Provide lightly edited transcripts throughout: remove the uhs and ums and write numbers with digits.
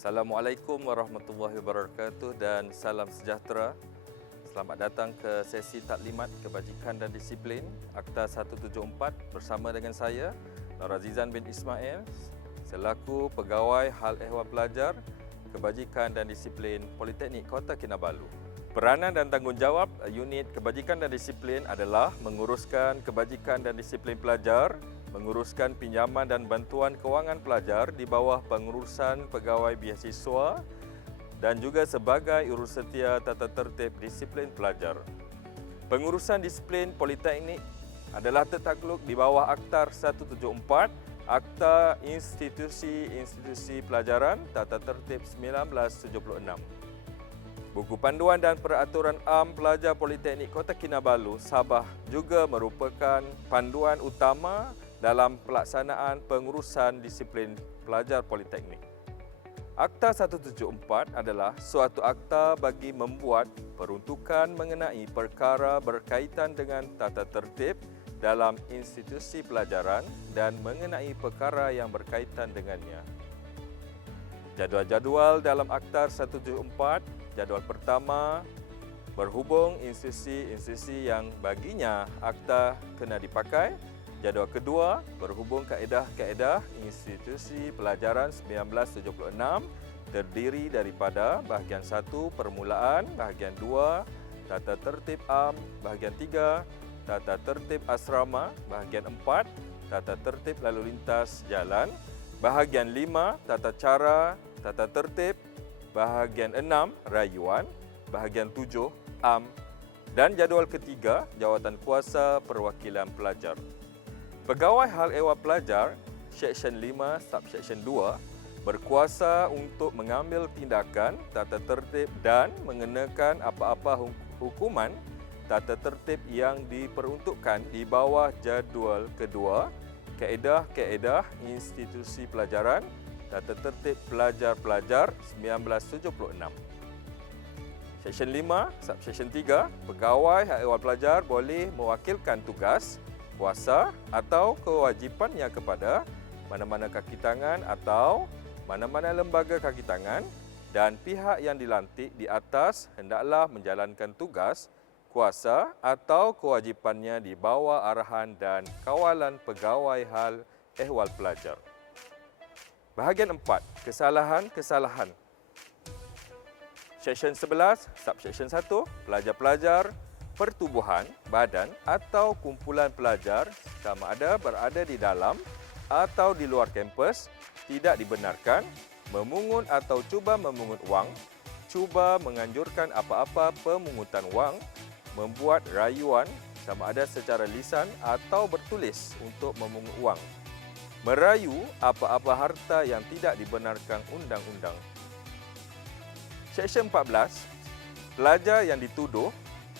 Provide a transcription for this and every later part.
Assalamualaikum warahmatullahi wabarakatuh dan salam sejahtera. Selamat datang ke sesi taklimat kebajikan dan disiplin Akta 174 bersama dengan saya, Nur Azizan bin Ismail, selaku Pegawai Hal Ehwal Pelajar Kebajikan dan Disiplin Politeknik Kota Kinabalu. Peranan dan tanggungjawab unit kebajikan dan disiplin adalah menguruskan kebajikan dan disiplin pelajar, menguruskan pinjaman dan bantuan kewangan pelajar di bawah pengurusan pegawai beasiswa dan juga sebagai urusetia tata tertib disiplin pelajar. Pengurusan disiplin Politeknik adalah tertakluk di bawah Akta 174, Akta Institusi Pelajaran Tata Tertib 1976. Buku Panduan dan Peraturan Am Pelajar Politeknik Kota Kinabalu, Sabah juga merupakan panduan utama dalam pelaksanaan pengurusan disiplin pelajar politeknik. Akta 174 adalah suatu akta bagi membuat peruntukan mengenai perkara berkaitan dengan tata tertib dalam institusi pelajaran dan mengenai perkara yang berkaitan dengannya. Jadual-jadual dalam Akta 174, jadual pertama, berhubung institusi-institusi yang baginya akta kena dipakai. Jadual kedua, berhubung kaedah-kaedah institusi pelajaran 1976 terdiri daripada bahagian 1 permulaan, bahagian 2 tata tertib am, bahagian 3 tata tertib asrama, bahagian 4 tata tertib lalu lintas jalan, bahagian 5 tata cara tata tertib, bahagian 6 rayuan, bahagian 7 am dan jadual ketiga jawatan kuasa perwakilan pelajar. Pegawai Hal Ehwal Pelajar Seksyen 5 Subseksyen 2 berkuasa untuk mengambil tindakan tata tertib dan mengenakan apa-apa hukuman tata tertib yang diperuntukkan di bawah jadual kedua kaedah-kaedah institusi pelajaran tata tertib pelajar-pelajar 1976. Seksyen 5 Subseksyen 3, pegawai Hal Ehwal Pelajar boleh mewakilkan tugas, kuasa atau kewajipannya kepada mana-mana kaki tangan atau mana-mana lembaga kaki tangan dan pihak yang dilantik di atas hendaklah menjalankan tugas, kuasa atau kewajipannya di bawah arahan dan kawalan pegawai Hal Ehwal Pelajar. Bahagian 4, kesalahan-kesalahan. Seksyen 11, Subseksyen 1, pelajar-pelajar pertubuhan, badan atau kumpulan pelajar sama ada berada di dalam atau di luar kampus tidak dibenarkan memungut atau cuba memungut wang, cuba menganjurkan apa-apa pemungutan wang, membuat rayuan sama ada secara lisan atau bertulis untuk memungut wang, merayu apa-apa harta yang tidak dibenarkan undang-undang. Seksyen 14, pelajar yang dituduh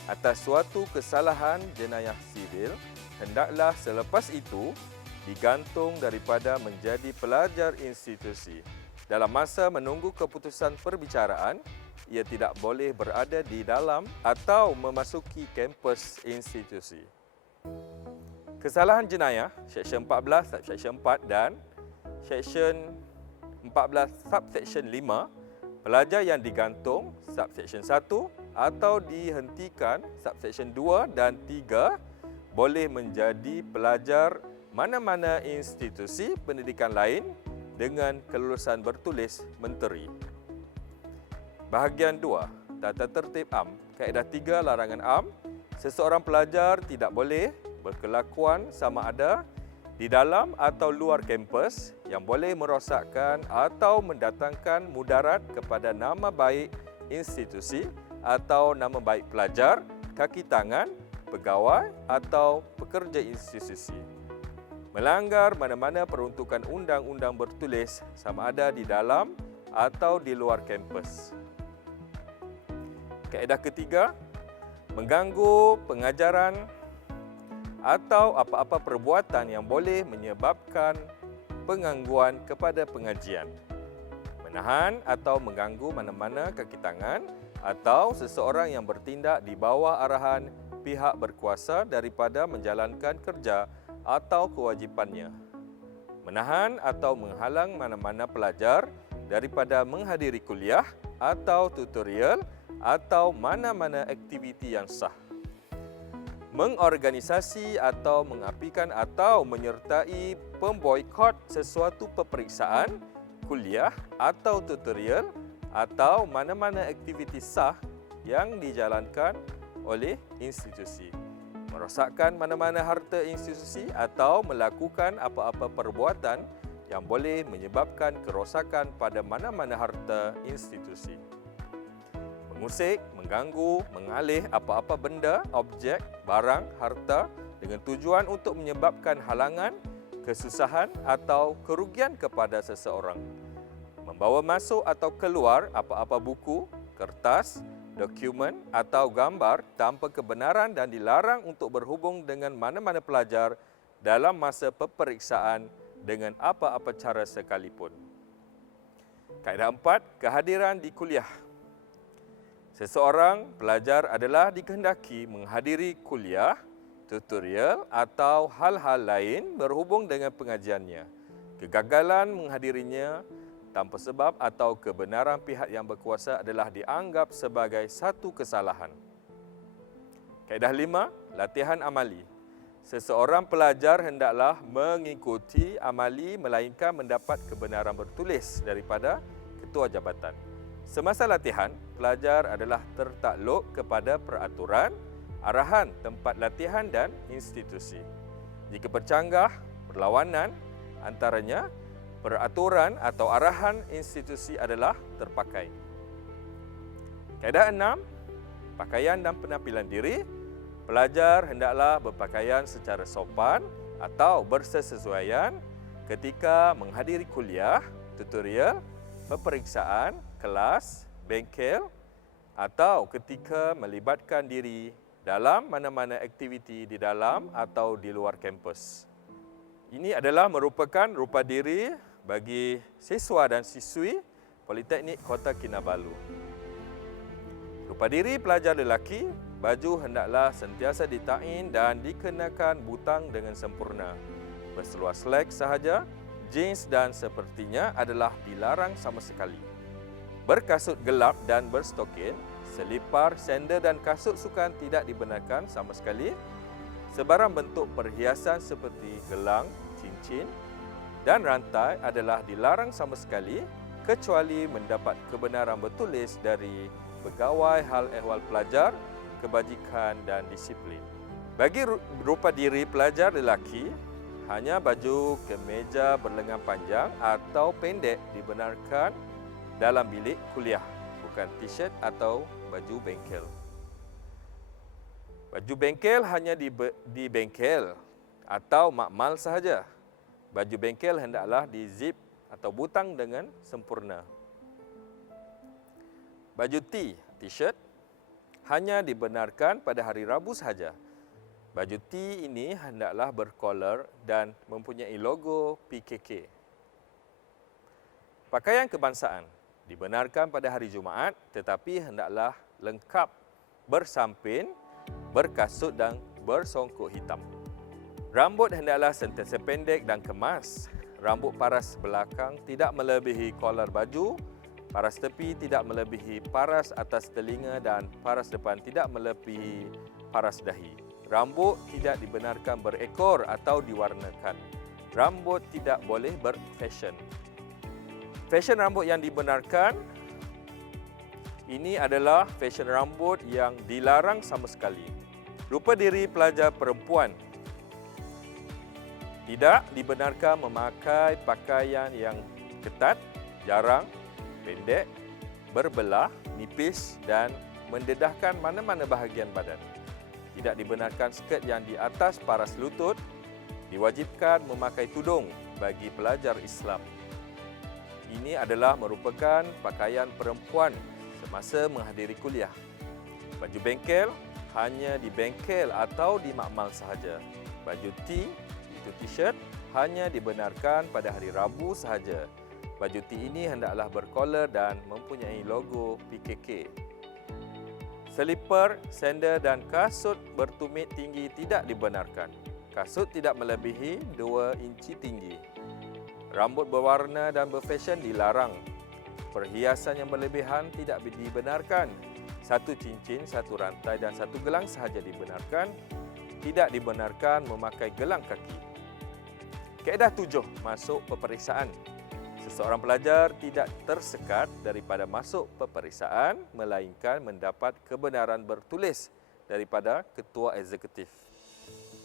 atas suatu kesalahan jenayah sivil hendaklah selepas itu digantung daripada menjadi pelajar institusi. Dalam masa menunggu keputusan perbicaraan, ia tidak boleh berada di dalam atau memasuki kampus institusi. Kesalahan jenayah, Seksyen 14, Subseksyen 4 dan Seksyen 14, Subseksyen 5, pelajar yang digantung, Subseksyen 1 atau dihentikan, Subseksyen 2 dan 3, boleh menjadi pelajar mana-mana institusi pendidikan lain dengan kelulusan bertulis menteri. Bahagian 2, tata tertib am, kaedah 3 larangan am, seseorang pelajar tidak boleh berkelakuan sama ada di dalam atau luar kampus yang boleh merosakkan atau mendatangkan mudarat kepada nama baik institusi atau nama baik pelajar, kaki tangan, pegawai atau pekerja institusi. Melanggar mana-mana peruntukan undang-undang bertulis sama ada di dalam atau di luar kampus. Kaedah ketiga, mengganggu pengajaran atau apa-apa perbuatan yang boleh menyebabkan pengangguan kepada pengajian. Menahan atau mengganggu mana-mana kaki tangan atau seseorang yang bertindak di bawah arahan pihak berkuasa daripada menjalankan kerja atau kewajipannya. Menahan atau menghalang mana-mana pelajar daripada menghadiri kuliah atau tutorial atau mana-mana aktiviti yang sah. Mengorganisasi atau mengapikan atau menyertai pemboikot sesuatu peperiksaan, kuliah atau tutorial atau mana-mana aktiviti sah yang dijalankan oleh institusi. Merosakkan mana-mana harta institusi atau melakukan apa-apa perbuatan yang boleh menyebabkan kerosakan pada mana-mana harta institusi. Mengusik, mengganggu, mengalih apa-apa benda, objek, barang, harta dengan tujuan untuk menyebabkan halangan, kesusahan atau kerugian kepada seseorang. Membawa masuk atau keluar apa-apa buku, kertas, dokumen atau gambar tanpa kebenaran dan dilarang untuk berhubung dengan mana-mana pelajar dalam masa peperiksaan dengan apa-apa cara sekalipun. Kaedah 4, kehadiran di kuliah. Seseorang pelajar adalah dikehendaki menghadiri kuliah, tutorial atau hal-hal lain berhubung dengan pengajiannya. Kegagalan menghadirinya tanpa sebab atau kebenaran pihak yang berkuasa adalah dianggap sebagai satu kesalahan. Kaedah 5, latihan amali. Seseorang pelajar hendaklah mengikuti amali melainkan mendapat kebenaran bertulis daripada ketua jabatan. Semasa latihan, pelajar adalah tertakluk kepada peraturan, arahan tempat latihan dan institusi. Jika bercanggah, perlawanan antaranya, peraturan atau arahan institusi adalah terpakai. Kaedah 6, pakaian dan penampilan diri. Pelajar hendaklah berpakaian secara sopan atau bersesuaian ketika menghadiri kuliah, tutorial, peperiksaan, kelas, bengkel atau ketika melibatkan diri dalam mana-mana aktiviti di dalam atau di luar kampus. Ini adalah merupakan rupa diri bagi siswa dan siswi Politeknik Kota Kinabalu. Rupa diri pelajar lelaki, baju hendaklah sentiasa ditain dan dikenakan butang dengan sempurna. Berseluar slack sahaja, jeans dan sepertinya adalah dilarang sama sekali. Berkasut gelap dan berstokin, selipar, sandal dan kasut sukan tidak dibenarkan sama sekali. Sebarang bentuk perhiasan seperti gelang, cincin dan rantai adalah dilarang sama sekali kecuali mendapat kebenaran bertulis dari Pegawai Hal Ehwal Pelajar, Kebajikan dan Disiplin. Bagi rupa diri pelajar lelaki, hanya baju kemeja berlengan panjang atau pendek dibenarkan dalam bilik kuliah, bukan t-shirt atau baju bengkel. Baju bengkel hanya di bengkel atau makmal sahaja. Baju bengkel hendaklah di-zip atau butang dengan sempurna. Baju t-shirt hanya dibenarkan pada hari Rabu sahaja. Baju T ini hendaklah berkolor dan mempunyai logo PKK. Pakaian kebangsaan dibenarkan pada hari Jumaat tetapi hendaklah lengkap bersampin, berkasut dan bersongkok hitam. Rambut hendaklah sentiasa pendek dan kemas. Rambut paras belakang tidak melebihi kolor baju. Paras tepi tidak melebihi paras atas telinga dan paras depan tidak melebihi paras dahi. Rambut tidak dibenarkan berekor atau diwarnakan. Rambut tidak boleh berfashion. Fashion rambut yang dibenarkan ini adalah fashion rambut yang dilarang sama sekali. Rupa diri pelajar perempuan tidak dibenarkan memakai pakaian yang ketat, jarang, pendek, berbelah, nipis dan mendedahkan mana-mana bahagian badan. Tidak dibenarkan skirt yang di atas paras lutut. Diwajibkan memakai tudung bagi pelajar Islam. Ini adalah merupakan pakaian perempuan semasa menghadiri kuliah. Baju bengkel hanya di bengkel atau di makmal sahaja. Baju T, itu t-shirt, hanya dibenarkan pada hari Rabu sahaja. Baju T ini hendaklah berkolor dan mempunyai logo PKK. Selipar, sandal dan kasut bertumit tinggi tidak dibenarkan. Kasut tidak melebihi 2 inci tinggi. Rambut berwarna dan berfashion dilarang. perhiasan yang berlebihan tidak dibenarkan. Satu cincin, satu rantai dan satu gelang sahaja dibenarkan. Tidak dibenarkan memakai gelang kaki. Kaedah 7, masuk peperiksaan. Seseorang pelajar tidak tersekat daripada masuk peperiksaan melainkan mendapat kebenaran bertulis daripada ketua eksekutif.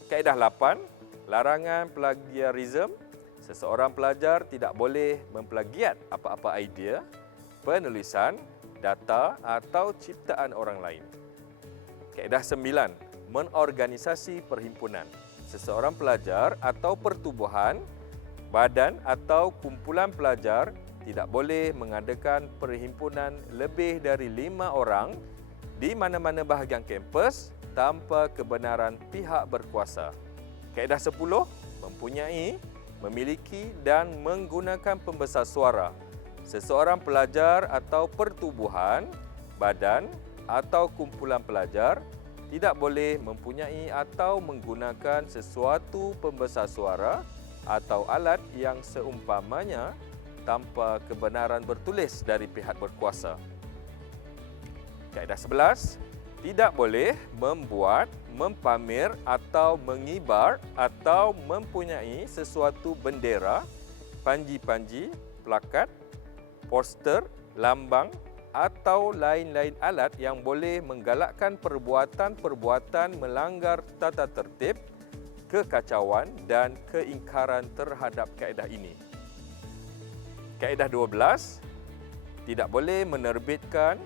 Kaedah 8, larangan plagiarisme. Seseorang pelajar tidak boleh memplagiat apa-apa idea, penulisan, data atau ciptaan orang lain. Kaedah 9, menorganisasi perhimpunan. Seseorang pelajar atau pertubuhan, badan atau kumpulan pelajar tidak boleh mengadakan perhimpunan lebih dari 5 orang di mana-mana bahagian kampus tanpa kebenaran pihak berkuasa. Kaedah 10, mempunyai, memiliki dan menggunakan pembesar suara. Seseorang pelajar atau pertubuhan, badan atau kumpulan pelajar tidak boleh mempunyai atau menggunakan sesuatu pembesar suara atau alat yang seumpamanya tanpa kebenaran bertulis dari pihak berkuasa. Kaedah 11, tidak boleh membuat, mempamer atau mengibar atau mempunyai sesuatu bendera, panji-panji, plakat, poster, lambang atau lain-lain alat yang boleh menggalakkan perbuatan-perbuatan melanggar tata tertib, kekacauan dan keingkaran terhadap kaedah ini. Kaedah 12, tidak boleh menerbitkan,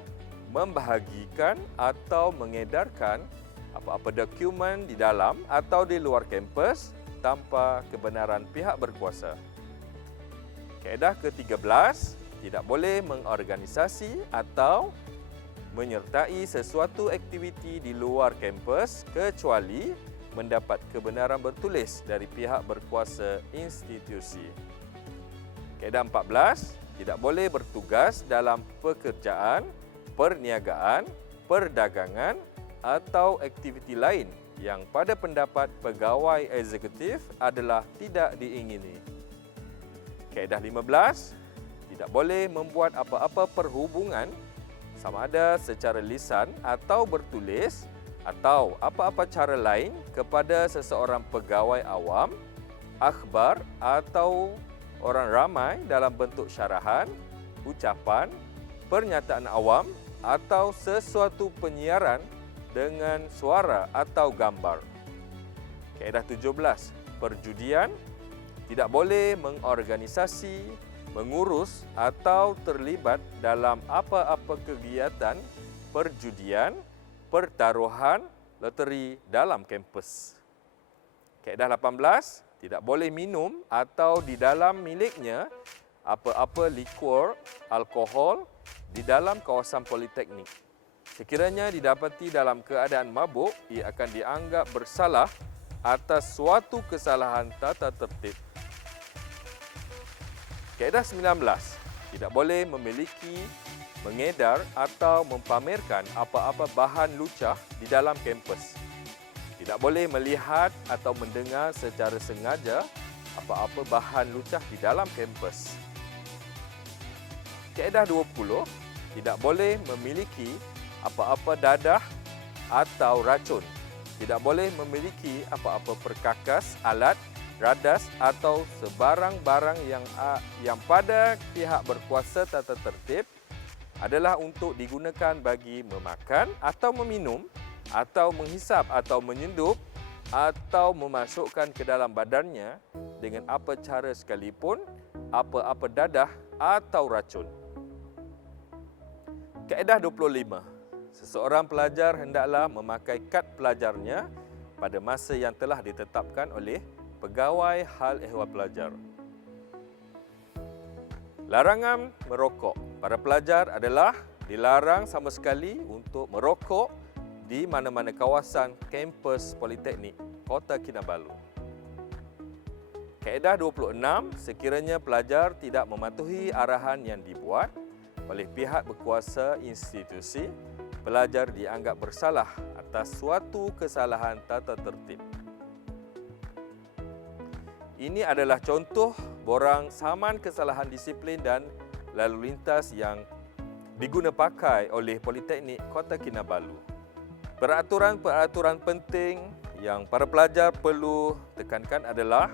membahagikan atau mengedarkan apa-apa dokumen di dalam atau di luar kampus tanpa kebenaran pihak berkuasa. Kaedah ke-13, tidak boleh mengorganisasi atau menyertai sesuatu aktiviti di luar kampus kecuali mendapat kebenaran bertulis dari pihak berkuasa institusi. Kaedah 14, tidak boleh bertugas dalam pekerjaan, perniagaan, perdagangan atau aktiviti lain yang pada pendapat pegawai eksekutif adalah tidak diingini. Kaedah 15, tidak boleh membuat apa-apa perhubungan sama ada secara lisan atau bertulis atau apa-apa cara lain kepada seseorang pegawai awam, akhbar atau orang ramai dalam bentuk syarahan, ucapan, pernyataan awam atau sesuatu penyiaran dengan suara atau gambar. Kaedah 17, perjudian, tidak boleh mengorganisasi, mengurus atau terlibat dalam apa-apa kegiatan perjudian, pertaruhan, loteri dalam kampus. Kaedah 18, tidak boleh minum atau di dalam miliknya apa-apa liquor, alkohol di dalam kawasan politeknik. Sekiranya didapati dalam keadaan mabuk, ia akan dianggap bersalah atas suatu kesalahan tata tertib. Kaedah 19, tidak boleh memiliki, mengedar atau mempamerkan apa-apa bahan lucah di dalam kampus. Tidak boleh melihat atau mendengar secara sengaja apa-apa bahan lucah di dalam kampus. Kaedah 20, tidak boleh memiliki apa-apa dadah atau racun. Tidak boleh memiliki apa-apa perkakas, alat, radas atau sebarang barang yang pada pihak berkuasa tata tertib adalah untuk digunakan bagi memakan atau meminum atau menghisap atau menyedup atau memasukkan ke dalam badannya dengan apa cara sekalipun apa-apa dadah atau racun. Kaedah 25. Seseorang pelajar hendaklah memakai kad pelajarnya pada masa yang telah ditetapkan oleh Pegawai Hal Ehwal Pelajar. Larangan merokok. Para pelajar adalah dilarang sama sekali untuk merokok di mana-mana kawasan kampus Politeknik Kota Kinabalu. Kaedah 26, sekiranya pelajar tidak mematuhi arahan yang dibuat oleh pihak berkuasa institusi, pelajar dianggap bersalah atas suatu kesalahan tata tertib. Ini adalah contoh borang saman kesalahan disiplin dan lalu lintas yang diguna pakai oleh Politeknik Kota Kinabalu. Peraturan-peraturan penting yang para pelajar perlu tekankan adalah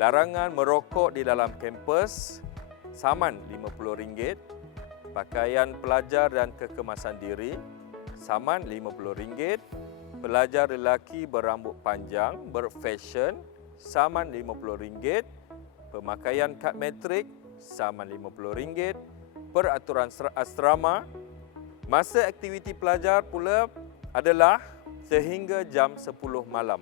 larangan merokok di dalam kampus, saman RM50, pakaian pelajar dan kekemasan diri, saman RM50, pelajar lelaki berambut panjang, berfashion, saman RM50, pemakaian kad metrik, saman RM50, peraturan asrama. Masa aktiviti pelajar pula adalah sehingga jam 10 malam.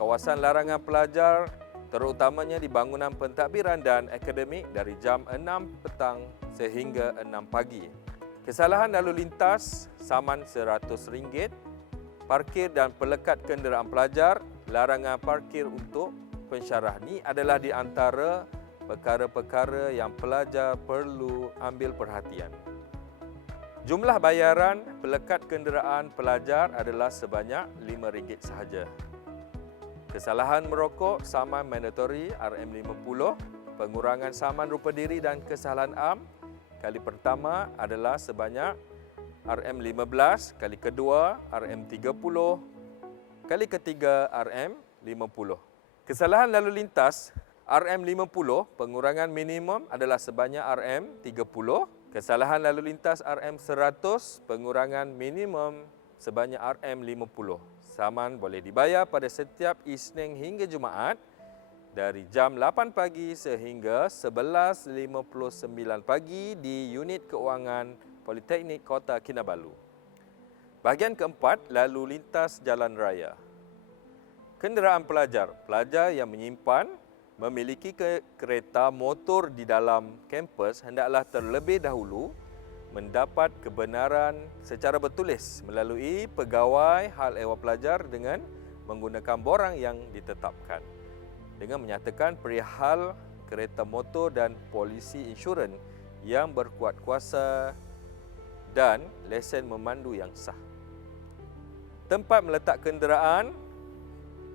Kawasan larangan pelajar terutamanya di bangunan pentadbiran dan akademik dari jam 6 petang sehingga 6 pagi. Kesalahan lalu lintas saman RM100. Parkir dan pelekat kenderaan pelajar, larangan parkir untuk pensyarah. Ini adalah di antara perkara-perkara yang pelajar perlu ambil perhatian. Jumlah bayaran pelekat kenderaan pelajar adalah sebanyak RM5 sahaja. Kesalahan merokok saman mandatory RM50, pengurangan saman rupa diri dan kesalahan am kali pertama adalah sebanyak RM15, kali kedua RM30, kali ketiga RM50. Kesalahan lalu lintas RM50, pengurangan minimum adalah sebanyak RM30. Kesalahan lalu lintas RM100, pengurangan minimum sebanyak RM50. Saman boleh dibayar pada setiap Isnin hingga Jumaat dari jam 8 pagi sehingga 11.59 pagi di Unit Keuangan Politeknik Kota Kinabalu. Bahagian keempat, lalu lintas jalan raya. Kenderaan pelajar yang menyimpan memiliki kereta motor di dalam kampus hendaklah terlebih dahulu mendapat kebenaran secara bertulis melalui pegawai hal ehwal pelajar dengan menggunakan borang yang ditetapkan dengan menyatakan perihal kereta motor dan polisi insurans yang berkuat kuasa dan lesen memandu yang sah. Tempat meletak kenderaan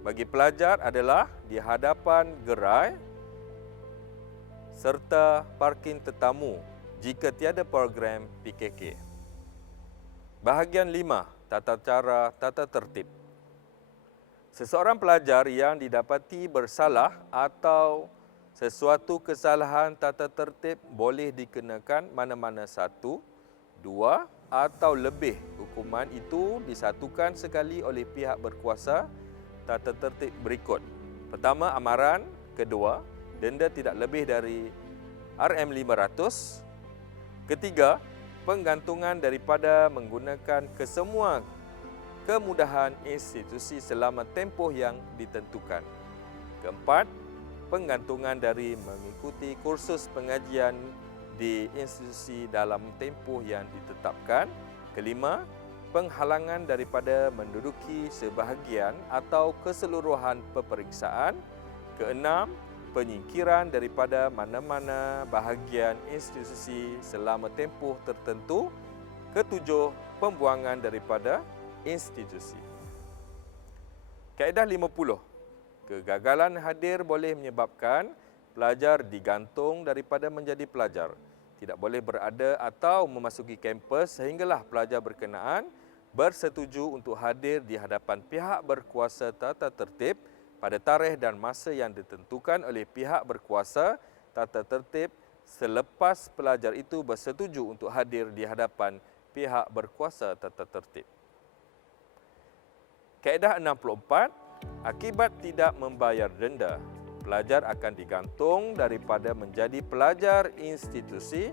bagi pelajar adalah di hadapan gerai serta parking tetamu jika tiada program PKK. Bahagian 5, tata cara tata tertib. Seseorang pelajar yang didapati bersalah atau sesuatu kesalahan tata tertib boleh dikenakan mana-mana satu, dua atau lebih hukuman itu disatukan sekali oleh pihak berkuasa tata tertib berikut. Pertama, amaran. Kedua, denda tidak lebih dari RM500. Ketiga, penggantungan daripada menggunakan kesemua kemudahan institusi selama tempoh yang ditentukan. Keempat, penggantungan dari mengikuti kursus pengajian di institusi dalam tempoh yang ditetapkan. Kelima, penghalangan daripada menduduki sebahagian atau keseluruhan peperiksaan. Keenam, penyingkiran daripada mana-mana bahagian institusi selama tempoh tertentu. Ketujuh, pembuangan daripada institusi. Kaedah 50. Kegagalan hadir boleh menyebabkan pelajar digantung daripada menjadi pelajar. Tidak boleh berada atau memasuki kampus sehinggalah pelajar berkenaan bersetuju untuk hadir di hadapan pihak berkuasa tata tertib pada tarikh dan masa yang ditentukan oleh pihak berkuasa tata tertib selepas pelajar itu bersetuju untuk hadir di hadapan pihak berkuasa tata tertib. Kaedah 64, akibat tidak membayar denda, pelajar akan digantung daripada menjadi pelajar institusi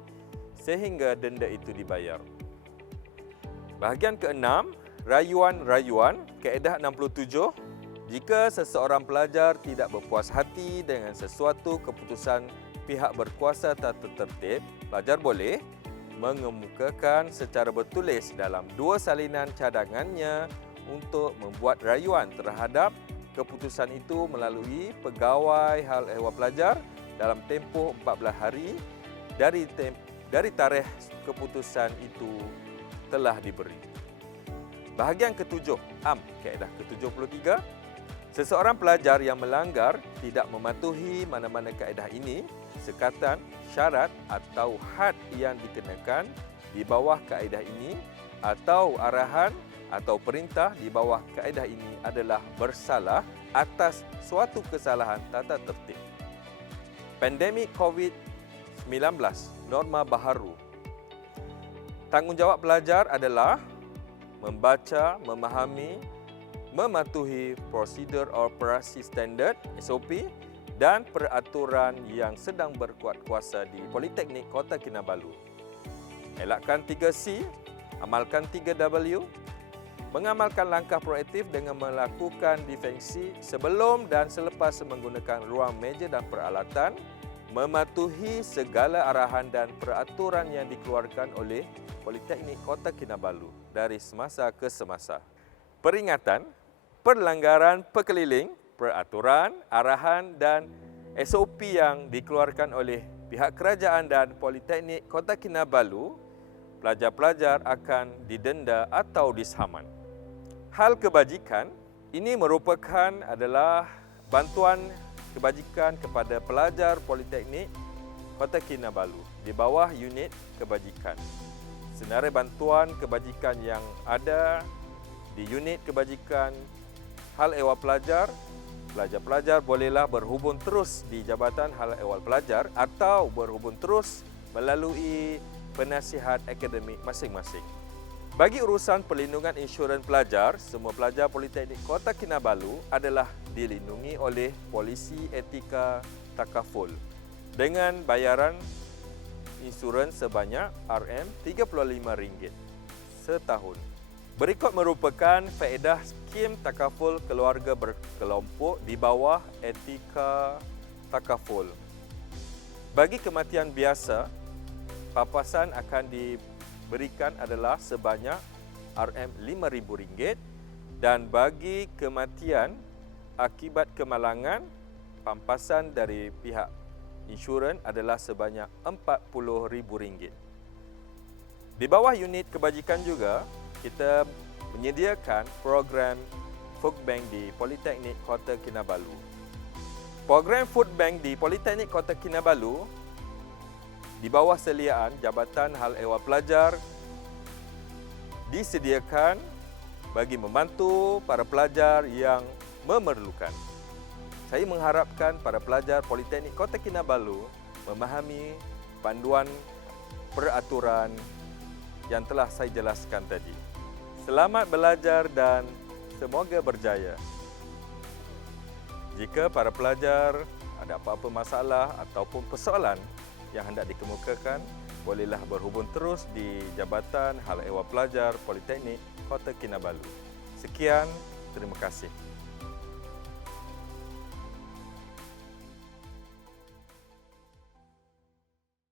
sehingga denda itu dibayar. Bahagian ke-6, rayuan-rayuan, kaedah 67, jika seseorang pelajar tidak berpuas hati dengan sesuatu keputusan pihak berkuasa tata tertib, pelajar boleh mengemukakan secara bertulis dalam 2 salinan cadangannya untuk membuat rayuan terhadap keputusan itu melalui pegawai hal ehwal pelajar dalam tempoh 14 hari dari tarikh keputusan itu telah diberi. Bahagian ke-7, kaedah ke-73, Seseorang pelajar yang melanggar tidak mematuhi mana-mana kaedah ini, sekatan, syarat atau had yang dikenakan di bawah kaedah ini atau arahan atau perintah di bawah kaedah ini adalah bersalah atas suatu kesalahan tata tertib. Pandemik COVID-19, norma baharu. Tanggungjawab pelajar adalah membaca, memahami, mematuhi prosedur operasi standard (SOP) dan peraturan yang sedang berkuat kuasa di Politeknik Kota Kinabalu. Elakkan 3C, amalkan 3W, mengamalkan langkah proaktif dengan melakukan defensi sebelum dan selepas menggunakan ruang meja dan peralatan, mematuhi segala arahan dan peraturan yang dikeluarkan oleh Politeknik Kota Kinabalu dari semasa ke semasa. Peringatan, pelanggaran perkeliling, peraturan, arahan dan SOP yang dikeluarkan oleh pihak kerajaan dan Politeknik Kota Kinabalu, pelajar-pelajar akan didenda atau disaman. Hal kebajikan ini adalah bantuan kebajikan kepada pelajar Politeknik Kota Kinabalu di bawah unit kebajikan. Senarai bantuan kebajikan yang ada di unit kebajikan hal ehwal pelajar, pelajar-pelajar bolehlah berhubung terus di Jabatan Hal Ehwal Pelajar atau berhubung terus melalui penasihat akademik masing-masing. Bagi urusan perlindungan insurans pelajar, semua pelajar Politeknik Kota Kinabalu adalah dilindungi oleh polisi etika takaful dengan bayaran insurans sebanyak RM35 setahun. Berikut merupakan faedah skim takaful keluarga berkelompok di bawah etika takaful. Bagi kematian biasa, papasan akan diberikan adalah sebanyak RM5,000 dan bagi kematian akibat kemalangan, pampasan dari pihak insurans adalah sebanyak RM40,000. Di bawah unit kebajikan juga, kita menyediakan program Food Bank di Politeknik Kota Kinabalu. Program Food Bank di Politeknik Kota Kinabalu di bawah seliaan Jabatan Hal Ehwal Pelajar disediakan bagi membantu para pelajar yang memerlukan. Saya mengharapkan para pelajar Politeknik Kota Kinabalu memahami panduan peraturan yang telah saya jelaskan tadi. Selamat belajar dan semoga berjaya. Jika para pelajar ada apa-apa masalah ataupun persoalan yang hendak dikemukakan, bolehlah berhubung terus di Jabatan Hal Ehwal Pelajar Politeknik Kota Kinabalu. Sekian, terima kasih.